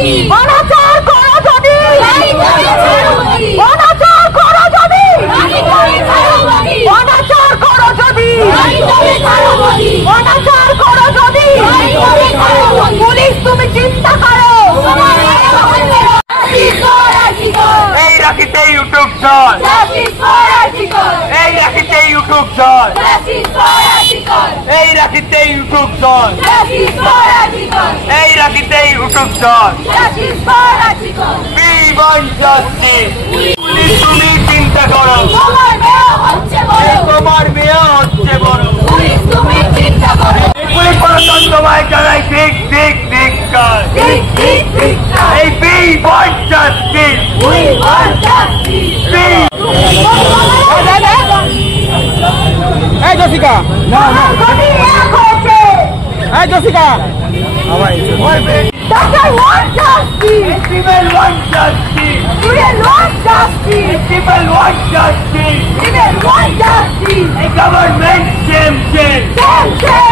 যদি অনাচার করো যদি অনাচার করো যদি অনাচার করো যদি অনাচার করো যদি পুলিশ তুমি চিন্তা করো এই রাখিতে ইউটিউব চল এই রাখিতে ইউটিউব চল এই রাখিতে ইউটিউব চল এই রাখিতে ইউটিউব চল We want justice. পুলিশ তুমি চিন্তা করো তোমার মেয়ে হচ্ছে বড় পুলিশ প্রশাসন তোমায় জানাই ঠিক ঠিক ঠিক কাজ এই We want justice. এই জসিকা এই জসিকা Doctor want justice. People want justice. Student want justice. People want justice. Student want justice. A government shame. Shame, shame.